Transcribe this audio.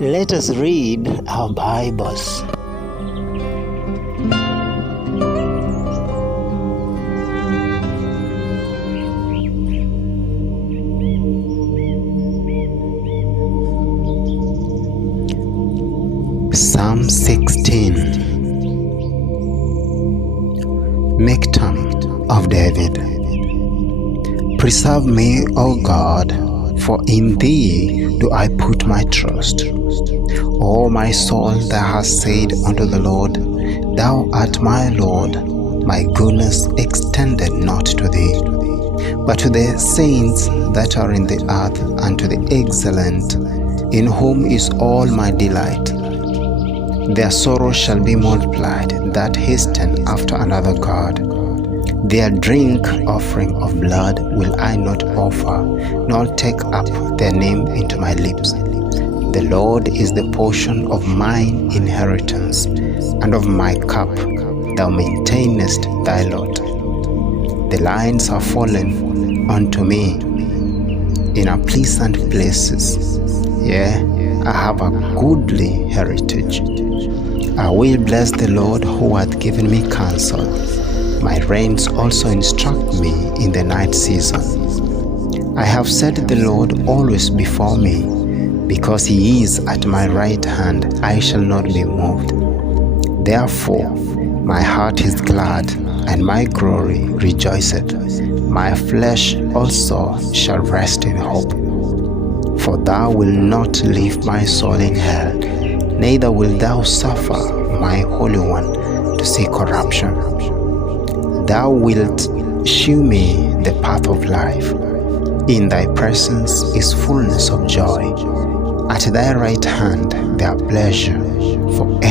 Let us read our Bibles. Psalm 16. Mektam of David. Preserve me, O God, for in Thee do I put my trust. O my soul, thou hast said unto the Lord, Thou art my Lord, my goodness extended not to Thee, but to the saints that are in the earth, and to the excellent, in whom is all my delight. Their sorrow shall be multiplied, that hasten after another God. Their drink offering of blood will I not offer, nor take up their name into my lips. The Lord is the portion of mine inheritance, and of my cup thou maintainest thy lot. The lines are fallen unto me in a pleasant places. Yea, I have a goodly heritage. I will bless the Lord who hath given me counsel. My reins also instruct me in the night season. I have set the Lord always before me. Because he is at my right hand, I shall not be moved. Therefore my heart is glad, and my glory rejoiceth. My flesh also shall rest in hope. For thou wilt not leave my soul in hell, neither wilt thou suffer my Holy One to see corruption. Thou wilt shew me the path of life. In thy presence is fullness of joy. At thy right hand there are pleasure forever.